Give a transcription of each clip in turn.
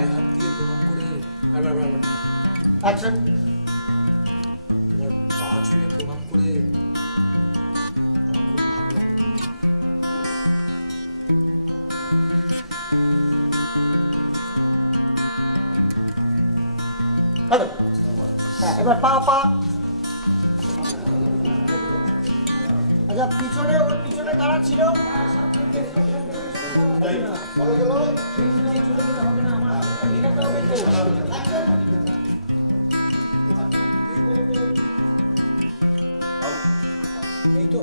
পায়ে হাত দিয়ে প্রণাম করে অ্যাকশন তোমার পা ছুঁয়ে প্রণাম করে আমার খুব ভালো লাগে। হ্যাঁ এবার পা পা আচ্ছা পিছনে ওর পিছনে কারা ছিল এই তো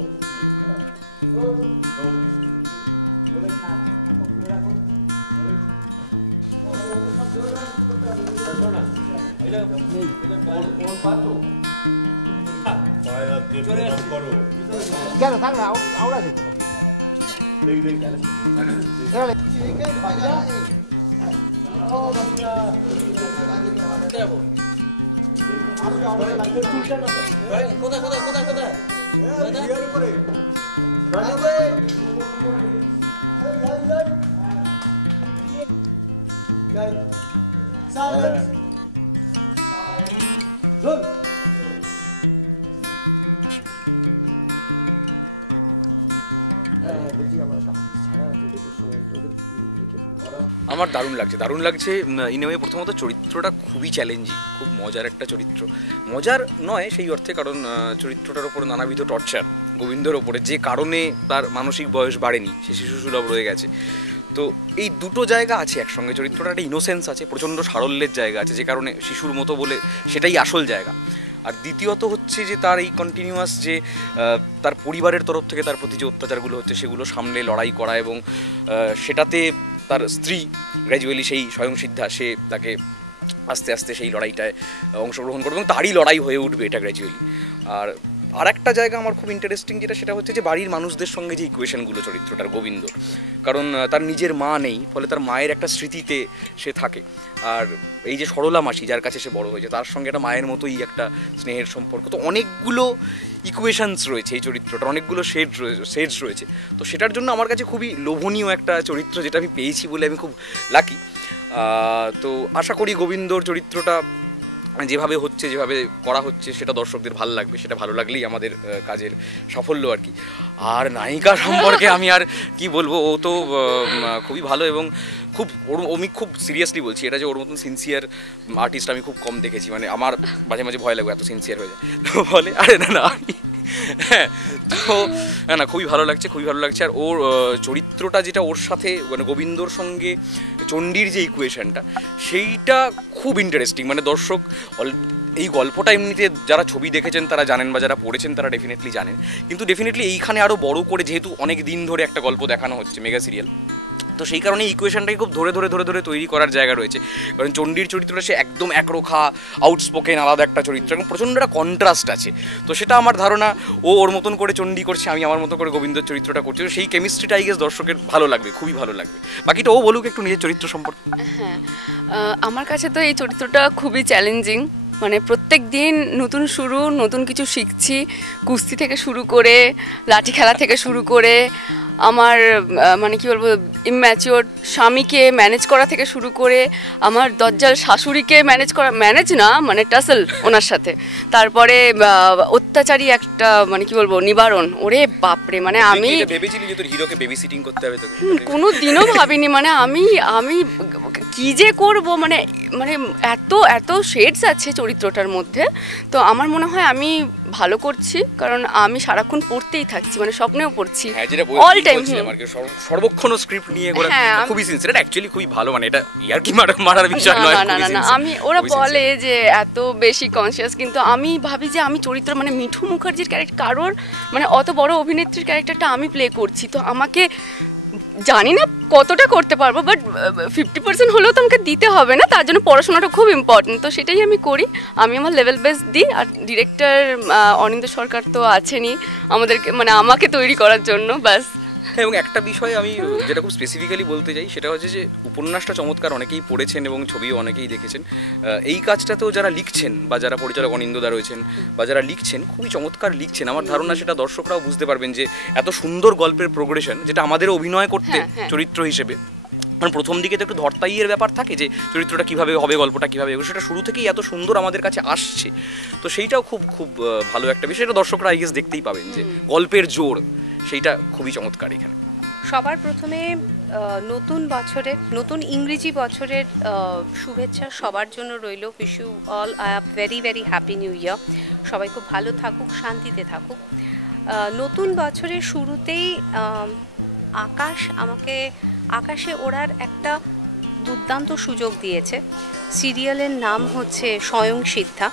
কেন থাক না আওড়া দেখো কোথায় কোথায় কোথায় কোথায় Silence. Good. আমার দারুণ লাগছে ইনেমে প্রথমত চরিত্রটা খুবই চ্যালেঞ্জিং, খুব মজার একটা চরিত্র। মজার নয় সেই অর্থে, কারণ চরিত্রটার ওপর নানাবিধ টর্চার গোবিন্দর ওপরে, যে কারণে তার মানসিক বয়স বাড়েনি, সে শিশুসুলভ রয়ে গেছে। তো এই দুটো জায়গা আছে একসঙ্গে, চরিত্রটা একটা ইনোসেন্স আছে, প্রচণ্ড সারল্যের জায়গা আছে, যে কারণে শিশুর মতো বলে সেটাই আসল জায়গা। আর দ্বিতীয়ত হচ্ছে যে তার এই কন্টিনিউয়াস যে তার পরিবারের তরফ থেকে তার প্রতি যে অত্যাচারগুলো হচ্ছে সেগুলো সামনে লড়াই করা, এবং সেটাতে তার স্ত্রী গ্র্যাজুয়ালি সেই স্বয়ংসিদ্ধা, সে তাকে আস্তে আস্তে সেই লড়াইটায় অংশগ্রহণ করবে এবং তারই লড়াই হয়ে উঠবে এটা গ্র্যাজুয়ালি। আর একটা জায়গা আমার খুব ইন্টারেস্টিং যেটা, সেটা হচ্ছে যে বাড়ির মানুষদের সঙ্গে যে ইকুয়েশনগুলো চরিত্রটার গোবিন্দর, কারণ তার নিজের মা নেই, ফলে তার মায়ের একটা স্মৃতিতে সে থাকে। আর এই যে সরলা মাসি যার কাছে সে বড় হয়েছে, তার সঙ্গে একটা মায়ের মতোই একটা স্নেহের সম্পর্ক। তো অনেকগুলো ইকুয়েশনস রয়েছে এই চরিত্রটার, অনেকগুলো শেডস রয়েছে। তো সেটার জন্য আমার কাছে খুবই লোভনীয় একটা চরিত্র যেটা আমি পেয়েছি বলে আমি খুব লাকি। তো আশা করি গোবিন্দর চরিত্রটা যেভাবে হচ্ছে, যেভাবে করা হচ্ছে, সেটা দর্শকদের ভালো লাগবে। সেটা ভালো লাগলেই আমাদের কাজের সাফল্য আর কি। আর নায়িকা সম্পর্কে আমি আর কি বলবো, ও তো খুবই ভালো, এবং আমি খুব সিরিয়াসলি বলছি এটা, যে ওর মতন সিনসিয়ার আর্টিস্ট আমি খুব কম দেখেছি। মানে আমার মাঝে মাঝে ভয় লাগে এত সিনসিয়ার হয়ে যায়, তো বলে আরে না হ্যাঁ, তো না খুবই ভালো লাগছে। আর ওর চরিত্রটা যেটা ওর সাথে, মানে গোবিন্দর সঙ্গে চণ্ডীর যে ইকুয়েশনটা, সেইটা খুব ইন্টারেস্টিং। মানে দর্শক এই গল্পটা এমনিতে যারা ছবি দেখেছেন তারা জানেন, বা যারা পড়েছেন তারা ডেফিনেটলি জানেন, কিন্তু ডেফিনেটলি এইখানে আরও বড় করে, যেহেতু অনেক দিন ধরে একটা গল্প দেখানো হচ্ছে, মেগা সিরিয়াল, তো সেই কারণে ইকুয়েশনটাকে খুব ধরে ধরে ধরে ধরে তৈরি করার জায়গা রয়েছে। কারণ চণ্ডীর চরিত্রটা সে একদম একরোখা আউটস্পোকেন আলাদা একটা চরিত্র, এবং প্রচণ্ড একটা কন্ট্রাস্ট আছে। তো সেটা আমার ধারণা ও ওর মতন করে চণ্ডী করছে, আমি আমার মতো করে গোবিন্দর চরিত্রটা করছি। তো সেই কেমিস্ট্রিটা আই গেস দর্শকের ভালো লাগবে, খুবই ভালো লাগবে। বাকিটা ও বলুক একটু নিজের চরিত্র সম্পর্কে। হ্যাঁ, আমার কাছে তো এই চরিত্রটা খুবই চ্যালেঞ্জিং। মানে প্রত্যেক দিন নতুন শুরু, নতুন কিছু শিখছি, কুস্তি থেকে শুরু করে, লাঠি খেলা থেকে শুরু করে, আমার মানে কি বলবো, ইম্যাচিওর স্বামীকে ম্যানেজ করা থেকে শুরু করে, আমার দজ্জাল শাশুড়িকে ম্যানেজ না মানে টাসল ওনার সাথে, তারপরে অত্যাচারী একটা মানে কি বলবো নিবারণ। ওরে বাপরে, মানে আমি ভেবেছিলি যে তোর হিরোকে বেবি সিটিং করতে হবে তোকে? কোনো দিনও ভাবিনি। মানে আমি কি যে করব, মানে মানে এত এত শেডস আছে চরিত্রটার মধ্যে। তো আমার মনে হয় আমি ভালো করছি, কারণ আমি সারাক্ষণ পড়তেই থাকছি, মানে স্বপ্নেও পড়ছি অল টাইম। সর্বক্ষণ স্ক্রিপ্ট নিয়ে খুবই সিনসিয়ার, অ্যাকচুয়ালি খুবই ভালো। মানে এটা ইয়ার কি মারার বিষয় নয়। না, আমি ওরা বলে যে এত বেশি কনসিয়াস, কিন্তু আমি ভাবি যে আমি চরিত্র, মানে মিঠু মুখার্জির ক্যারেক্টার, কারোর মানে অত বড় অভিনেত্রীর ক্যারেক্টারটা আমি প্লে করছি, তো আমাকে জানি না কতটা করতে পারবো, বাট 50% হলেও তো আমাকে দিতে হবে না, তার জন্য পড়াশোনাটা খুব ইম্পর্টেন্ট। তো সেটাই আমি করি, আমি আমার লেভেল বেস দিই। আর ডিরেক্টর অনিন্দ্য সরকার তো আছেনই আমাদেরকে, মানে আমাকে তৈরি করার জন্য, ব্যাস। এবং একটা বিষয় আমি যেটা খুব স্পেসিফিক্যালি বলতে চাই, সেটা হচ্ছে যে উপন্যাসটা চমৎকার, অনেকেই পড়েছেন এবং ছবিও অনেকেই দেখেছেন। এই কাজটাতেও যারা লিখছেন, বা যারা পরিচালক অনিন্দদা রয়েছেন, বা যারা লিখছেন, খুবই চমৎকার লিখছেন। আমার ধারণা সেটা দর্শকরাও বুঝতে পারবেন, যে এত সুন্দর গল্পের প্রোগ্রেশন, যেটা আমাদের অভিনয় করতে চরিত্র হিসেবে কারণ প্রথম দিকে তো একটু ধরতাইয়ের ব্যাপার থাকে যে চরিত্রটা কীভাবে হবে, গল্পটা কীভাবে হবে, সেটা শুরু থেকেই এত সুন্দর আমাদের কাছে আসছে। তো সেইটাও খুব খুব ভালো একটা বিষয়, এটা দর্শকরা আই গেস দেখতেই পাবেন যে গল্পের জোর সেইটা খুবই চমৎকার এখানে। সবার প্রথমে নতুন বছরের, নতুন ইংরেজি বছরের শুভেচ্ছা সবার জন্য রইল। Wish you all a very very happy new year. সবাই খুব ভালো থাকুক, শান্তিতে থাকুক। নতুন বছরের শুরুতেই আকাশ আমাকে আকাশে ওড়ার একটা দুর্দান্ত সুযোগ দিয়েছে। সিরিয়ালের নাম হচ্ছে স্বয়ং সিদ্ধা,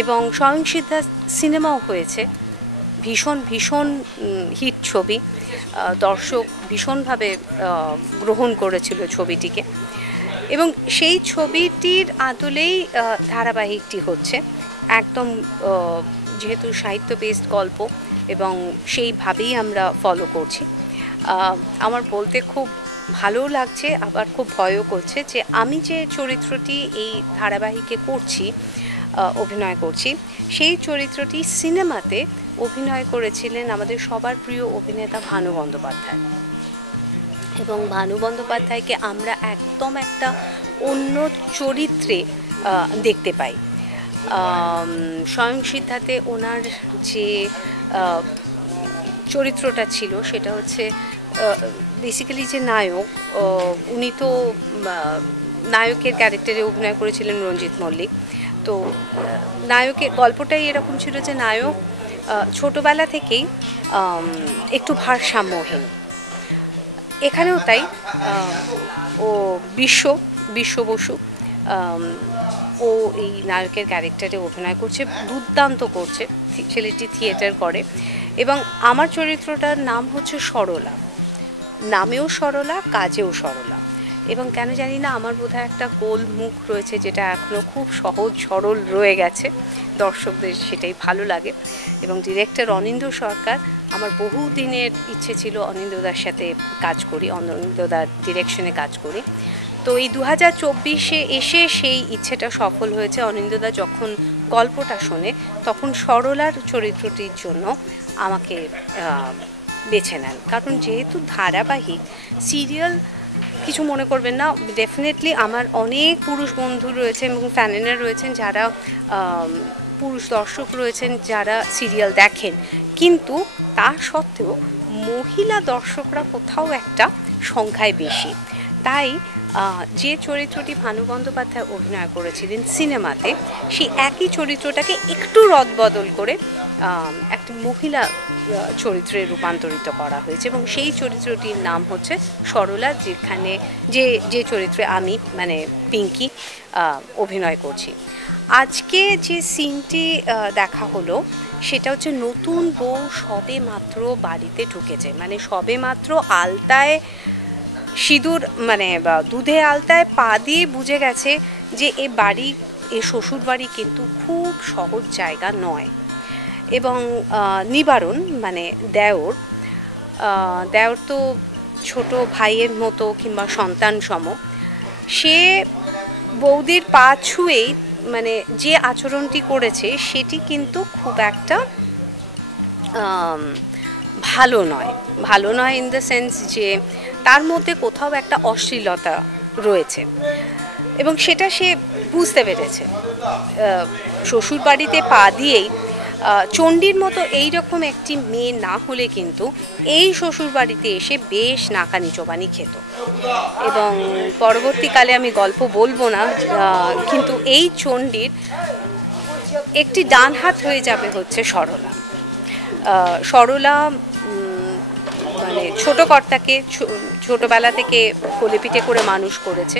এবং স্বয়ং সিদ্ধা সিনেমাও হয়েছে। ভীষণ ভীষণ হিট ছবি, দর্শক ভীষণভাবে গ্রহণ করেছিল ছবিটিকে, এবং সেই ছবিটির আদলেই ধারাবাহিকটি হচ্ছে একদম, যেহেতু সাহিত্য বেসড গল্প এবং সেইভাবেই আমরা ফলো করছি। আমার বলতে খুব ভালো লাগছে, আবার খুব ভয়ও করছে যে আমি যে চরিত্রটি এই ধারাবাহিকে করছি, অভিনয় করছি, সেই চরিত্রটি সিনেমাতে অভিনয় করেছিলেন আমাদের সবার প্রিয় অভিনেতা ভানু বন্দ্যোপাধ্যায়, এবং ভানু বন্দ্যোপাধ্যায়কে আমরা একদম একটা অন্য চরিত্রে দেখতে পাই। স্বয়ং সিদ্ধাতে ওনার যে চরিত্রটা ছিল সেটা হচ্ছে বেসিক্যালি যে নায়ক, উনি তো নায়কের ক্যারেক্টারে অভিনয় করেছিলেন রঞ্জিত মল্লিক। তো নায়কের গল্পটাই এরকম ছিল যে নায়ক ছোটবেলা থেকেই একটু ভারসাম্যহীন, এখানেও তাই। ও বিশ্ব বসু, ও এই নায়কের ক্যারেক্টারে অভিনয় করছে, দুর্দান্ত করছে, ছেলেটি থিয়েটার করে। এবং আমার চরিত্রটার নাম হচ্ছে সরলা, নামেও সরলা, কাজেও সরলা। এবং কেন জানি না আমার বোধহয় একটা গোল মুখ রয়েছে, যেটা এখনও খুব সহজ সরল রয়ে গেছে, দর্শকদের সেটাই ভালো লাগে। এবং ডিরেক্টর অনিন্দ্য সরকার, আমার বহু দিনের ইচ্ছে ছিল অনিন্দ্যদার সাথে কাজ করি, অনিন্দ্যদার ডিরেকশনে কাজ করি। তো এই 2024-এ এসে সেই ইচ্ছেটা সফল হয়েছে। অনিন্দ্যদা যখন গল্পটা শোনে তখন সরলার চরিত্রটির জন্য আমাকে বেছে নেন, কারণ যেহেতু ধারাবাহিক সিরিয়াল, কিছু মনে করবেন না, ডেফিনেটলি আমার অনেক পুরুষ বন্ধু রয়েছেন এবং ফ্যানেরা রয়েছেন, যারা পুরুষ দর্শক রয়েছেন যারা সিরিয়াল দেখেন, কিন্তু তা সত্ত্বেও মহিলা দর্শকরা কোথাও একটা সংখ্যায় বেশি। তাই যে চরিত্রটি ভানু বন্দ্যোপাধ্যায় অভিনয় করেছিলেন সিনেমাতে, সেই একই চরিত্রটাকে একটু রদবদল করে একটি মহিলা চরিত্রে রূপান্তরিত করা হয়েছে, এবং সেই চরিত্রটির নাম হচ্ছে সরলা, যেখানে যে চরিত্রে আমি মানে পিঙ্কি অভিনয় করছি। আজকে যে সিনটি দেখা হলো সেটা হচ্ছে নতুন বউ সবে মাত্র বাড়িতে ঢুকেছে, মানে সবে মাত্র আলতায় সিঁদুর, মানে দুধে আলতায় পা দিয়ে বুঝে গেছে যে এ বাড়ি, এ শ্বশুর বাড়ি কিন্তু খুব সহজ জায়গা নয়। এবং নিবারণ মানে দেওর তো ছোট ভাইয়ের মতো কিংবা সন্তান সম, সে বৌদির পা ছুঁয়েই মানে যে আচরণটি করেছে সেটি কিন্তু খুব একটা ভালো নয় ইন দ্য সেন্স যে তার মধ্যে কোথাও একটা অশ্লীলতা রয়েছে, এবং সেটা সে বুঝতে পেরেছে। শ্বশুর বাড়িতে পা দিয়েই চণ্ডীর মতো এইরকম একটি মেয়ে না হলে কিন্তু এই শ্বশুর বাড়িতে এসে বেশ নাকানি চোবানি খেত। এবং পরবর্তীকালে আমি গল্প বলবো না, কিন্তু এই চণ্ডীর একটি ডান হাত হয়ে যাবে হচ্ছে সরলা। মানে ছোট কর্তাকে ছোটবেলা থেকে কোলেপিঠে করে মানুষ করেছে,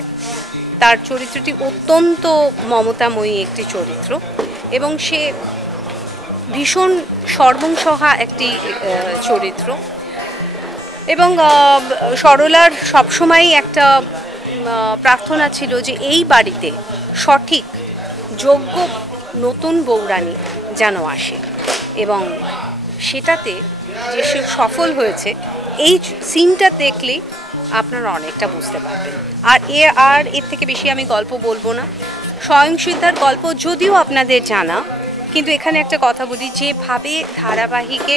তার চরিত্রটি অত্যন্ত মমতাময়ী একটি চরিত্র, এবং সে ভীষণ সর্বংসহা একটি চরিত্র। এবং সরলার সবসময়ই একটা প্রার্থনা ছিল যে এই বাড়িতে সঠিক যোগ্য নতুন বউরানী যেন আসে, এবং সেটাতে যে সে সফল হয়েছে এই সিনটা দেখলেই আপনারা অনেকটা বুঝতে পারবেন। আর এর থেকে বেশি আমি গল্প বলবো না। স্বয়ং সিদ্ধার গল্প যদিও আপনাদের জানা, কিন্তু এখানে একটা কথা বলি, যেভাবে ধারাবাহিকে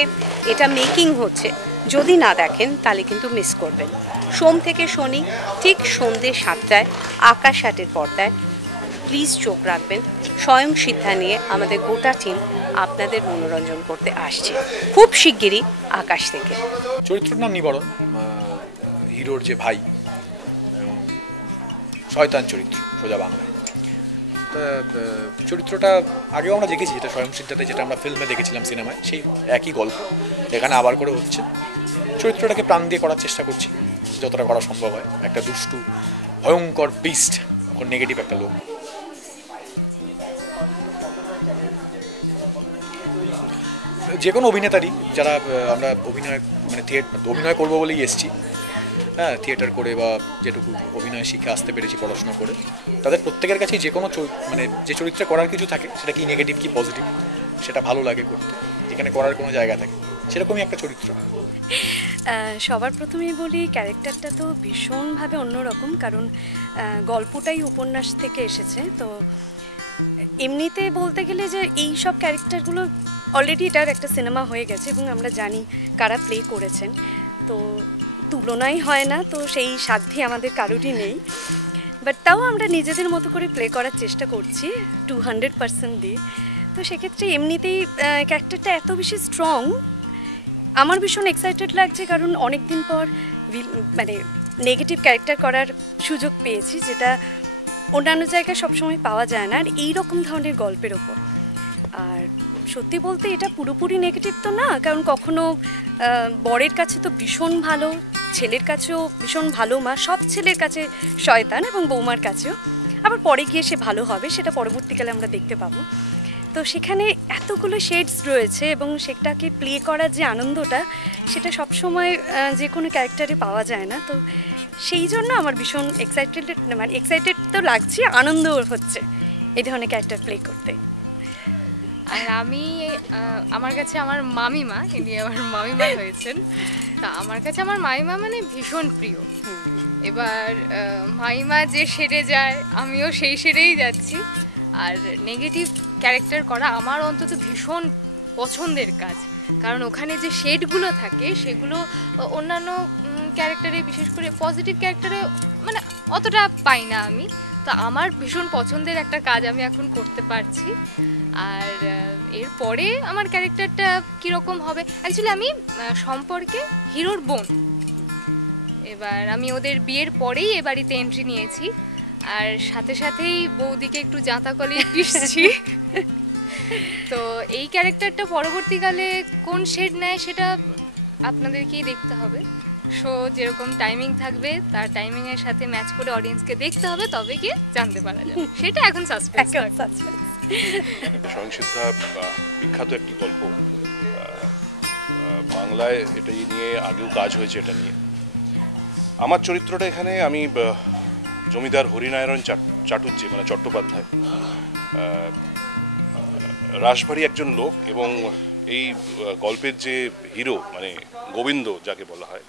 এটা মেকিং হচ্ছে যদি না দেখেন তাহলে কিন্তু মিস করবেন। সোম থেকে শনি ঠিক সন্ধ্যে 7টায় আকাশ 8-এর পর্দায় প্লিজ চোখ রাখবেন। স্বয়ং সিদ্ধা নিয়ে আমাদের গোটা টিম আপনাদের মনোরঞ্জন করতে আসছে খুব শিগগিরই আকাশ থেকে। চরিত্রের নাম নিবারণ, হিরোর যে ভাই, শয়তান চরিত্র সোজা বাংলায়। তা চরিত্রটা আগেও আমরা দেখেছি, যেটা স্বয়ং সিদ্ধাতে, যেটা আমরা ফিল্মে দেখেছিলাম, সিনেমায়, সেই একই গল্প এখানে আবার করে হচ্ছে। চরিত্রটাকে প্রাণ দিয়ে করার চেষ্টা করছি যতটা করা সম্ভব হয়। একটা দুষ্টু ভয়ঙ্কর বিস্ট, এখন নেগেটিভ একটা লোক। যে কোনো অভিনেতারই, যারা আমরা অভিনয় করবো বলেই এসছি, হ্যাঁ, থিয়েটার করে বা যেটুকু অভিনয় শিখে আসতে পেরেছি পড়াশোনা করে, তাদের প্রত্যেকের কাছেই যে কোনো যে চরিত্রে করার কিছু থাকে, সেটা কি নেগেটিভ কি পজিটিভ, সেটা ভালো লাগে করতে, যেখানে করার কোনো জায়গা থাকে, সেরকমই একটা চরিত্র। সবার প্রথমেই বলি, ক্যারেক্টারটা তো ভীষণভাবে অন্যরকম, কারণ গল্পটাই উপন্যাস থেকে এসেছে। তো এমনিতে বলতে গেলে যে এই সব ক্যারেক্টারগুলো অলরেডি এটার একটা সিনেমা হয়ে গেছে এবং আমরা জানি কারা প্লে করেছেন, তো তুলনাই হয় না, তো সেই সাধ্যই আমাদের কারোরই নেই। বাট তাও আমরা নিজেদের মতো করে প্লে করার চেষ্টা করছি 200% দিয়ে। তো সেক্ষেত্রে এমনিতেই ক্যারেক্টারটা এত বেশি স্ট্রং, আমার ভীষণ এক্সাইটেড লাগছে, কারণ অনেক দিন পর নেগেটিভ ক্যারেক্টার করার সুযোগ পেয়েছি, যেটা অন্যান্য জায়গায় সবসময় পাওয়া যায় না, আর এইরকম ধরনের গল্পের ওপর। আর সত্যি বলতে এটা পুরোপুরি নেগেটিভ তো না, কারণ কখনো বরের কাছে তো ভীষণ ভালো, ছেলের কাছেও ভীষণ ভালো মা, সব ছেলের কাছে শয়তান, এবং বৌমার কাছেও আবার পরে গিয়ে সে ভালো হবে, সেটা পরবর্তীকালে আমরা দেখতে পাবো। তো সেখানে এতগুলো শেডস রয়েছে এবং সেটাকে প্লে করার যে আনন্দটা, সেটা সবসময় যে কোনো ক্যারেক্টারে পাওয়া যায় না। তো সেই জন্য আমার ভীষণ এক্সাইটেড তো লাগছে, আনন্দ হচ্ছে এই ধরনের ক্যারেক্টার প্লে করতে। আর আমি আমার কাছে আমার মামিমা, ইনি আমার মামিমা হয়েছেন, তা আমার কাছে আমার মামিমা মানে ভীষণ প্রিয়। এবার মামিমা যে শেডে যায় আমিও সেই শেডেই যাচ্ছি। আর নেগেটিভ ক্যারেক্টার করা আমার অন্তত ভীষণ পছন্দের কাজ, কারণ ওখানে যে শেডগুলো থাকে সেগুলো অন্যান্য ক্যারেক্টারে, বিশেষ করে পজিটিভ ক্যারেক্টারে মানে অতটা পাই না আমি। তো আমার ভীষণ পছন্দের একটা কাজ আমি এখন করতে পারছি। আর এরপরে আমার ক্যারেক্টারটা কীরকম হবে, অ্যাকচুয়ালি আমি সম্পর্কে হিরোর বোন। এবার আমি ওদের বিয়ের পরেই এ বাড়িতে এন্ট্রি নিয়েছি, আর সাথে সাথেই বৌদিকে একটু জাঁতা কলে পিষছি। তো এই ক্যারেক্টারটা পরবর্তীকালে কোন শেড নেয় সেটা আপনাদেরকেই দেখতে হবে। শো যেরকম টাইমিং থাকবে তার টাইমিংয়ের সাথে ম্যাচ করে অডিয়েন্সকে দেখতে হবে, তবে গিয়ে জানতে পারা যাবে। সেটা এখন সাসপেন্স। স্বয়ং সিদ্ধা বিখ্যাত একটি গল্প, বাংলায় এটা নিয়ে আগেও কাজ হয়েছে। এটা নিয়ে আমার চরিত্রটা এখানে আমি জমিদার হরিনারায়ণ চাটুর্যে মানে চট্টোপাধ্যায়, রাশভারী একজন লোক, এবং এই গল্পের যে হিরো মানে গোবিন্দ যাকে বলা হয়,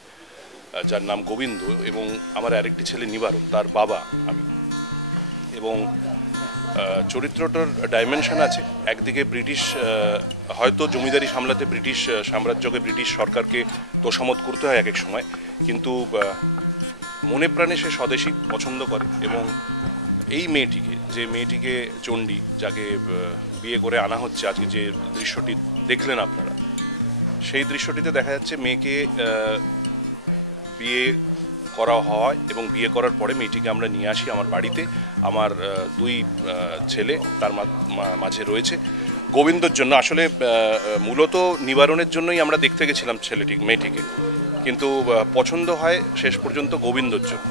যার নাম গোবিন্দ, এবং আমার আরেকটি ছেলে নিবারণ, তার বাবা আমি। এবং চরিত্রটার ডাইমেনশন আছে, একদিকে ব্রিটিশ, হয়তো জমিদারি সামলাতে ব্রিটিশ সাম্রাজ্যকে, ব্রিটিশ সরকারকে তোষামত করতে হয় এক এক সময়, কিন্তু মনে প্রাণে সে স্বদেশী পছন্দ করে। এবং এই মেয়েটিকে চণ্ডী, যাকে বিয়ে করে আনা হচ্ছে, আজকে যে দৃশ্যটি দেখলেন আপনারা, সেই দৃশ্যটিতে দেখা যাচ্ছে মেয়েকে বিয়ে করা হয়, এবং বিয়ে করার পরে মেয়েটিকে আমরা নিয়ে আসি আমার বাড়িতে। আমার দুই ছেলে তার মাঝে রয়েছে গোবিন্দর জন্য। আসলে মূলত নিবারণের জন্যই আমরা দেখতে গেছিলাম মেয়েটিকে, কিন্তু পছন্দ হয় শেষ পর্যন্ত গোবিন্দর জন্য,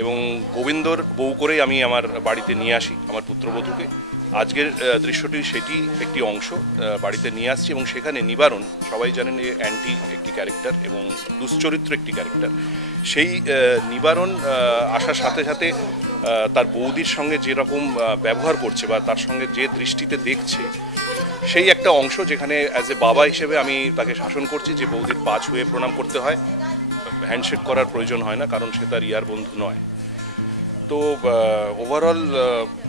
এবং গোবিন্দর বউ করেই আমি আমার বাড়িতে নিয়ে আসি আমার পুত্রবধূকে। আজকের দৃশ্যটি সেটি একটি অংশ, বাড়িতে নিয়ে আসছি। এবং সেখানে নিবারণ, সবাই জানেন যে অ্যান্টি একটি ক্যারেক্টার এবং দুশ্চরিত্র একটি ক্যারেক্টার। সেই নিবারণ আসার সাথে সাথে তার বৌদির সঙ্গে যেরকম ব্যবহার করছে বা তার সঙ্গে যে দৃষ্টিতে দেখছে, সেই একটা অংশ যেখানে অ্যাজ এ বাবা হিসেবে আমি তাকে শাসন করছি যে বৌদির পা ছুঁয়ে প্রণাম করতে হয়, হ্যান্ডশেক করার প্রয়োজন হয় না, কারণ সে তার ইয়ার বন্ধু নয়। তো ওভারঅল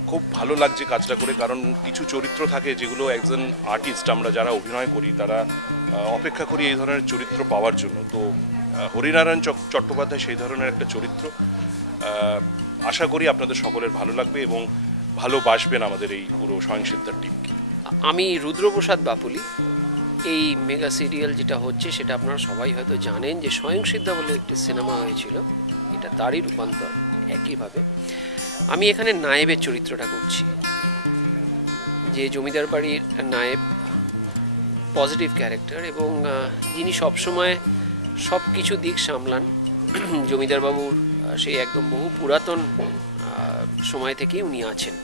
খুব ভালো লাগছে কাজটা করে, কারণ কিছু চরিত্র থাকে যেগুলো একজন আর্টিস্ট, আমরা যারা অভিনয় করি তারা অপেক্ষা করি এই ধরনের চরিত্র পাওয়ার জন্য। তো হরিনারায়ণ চট্টোপাধ্যায় সেই ধরনের একটা চরিত্র, আশা করি আপনাদের সকলের ভালো লাগবে এবং ভালোবাসবেন আমাদের এই পুরো স্বয়ংসিদ্ধার টিমকে। আমি রুদ্রপ্রসাদ বাপুলি। এই মেগা সিরিয়াল যেটা হচ্ছে সেটা আপনারা সবাই হয়তো জানেন যে স্বয়ংসিদ্ধা বলে একটি সিনেমা হয়েছিল, এটা তারই রূপান্তর। একইভাবে আমি এখানে নায়েবের চরিত্রটা করছি, যে জমিদার বাড়ির নায়েব, পজিটিভ ক্যারেক্টার, এবং যিনি সবসময় সব কিছু দিক সামলান। জমিদারবাবুর সেই একদম বহু পুরাতন সময় থেকেই উনি আছেন।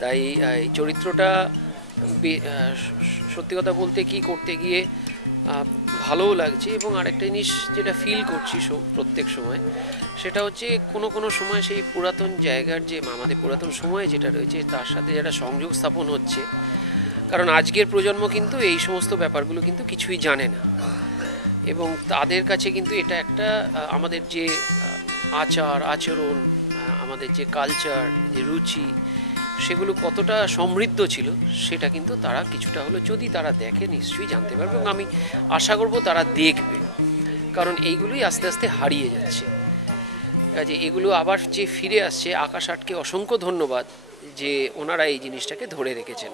তাই এই চরিত্রটা সত্যি কথা বলতে কি করতে গিয়ে ভালোও লাগছে, এবং আরেকটা জিনিস যেটা ফিল করছি প্রত্যেক সময়, সেটা হচ্ছে কোনো সময় সেই পুরাতন জায়গার যে আমাদের পুরাতন সময়ে যেটা রয়েছে তার সাথে যেটা সংযোগ স্থাপন হচ্ছে। কারণ আজকের প্রজন্ম কিন্তু এই সমস্ত ব্যাপারগুলো কিন্তু কিছুই জানে না, এবং তাদের কাছে কিন্তু এটা একটা আমাদের যে আচার আচরণ, আমাদের যে কালচার, যে রুচি, সেগুলো কতটা সমৃদ্ধ ছিল সেটা কিন্তু তারা কিছুটা হলো যদি তারা দেখে নিশ্চয়ই জানতে পারবে, এবং আমি আশা করব তারা দেখবে, কারণ এইগুলোই আস্তে আস্তে হারিয়ে যাচ্ছে। কাজে এগুলো আবার যে ফিরে আসছে, আকাশ আটকে অসংখ্য ধন্যবাদ যে ওনারা এই জিনিসটাকে ধরে রেখেছেন।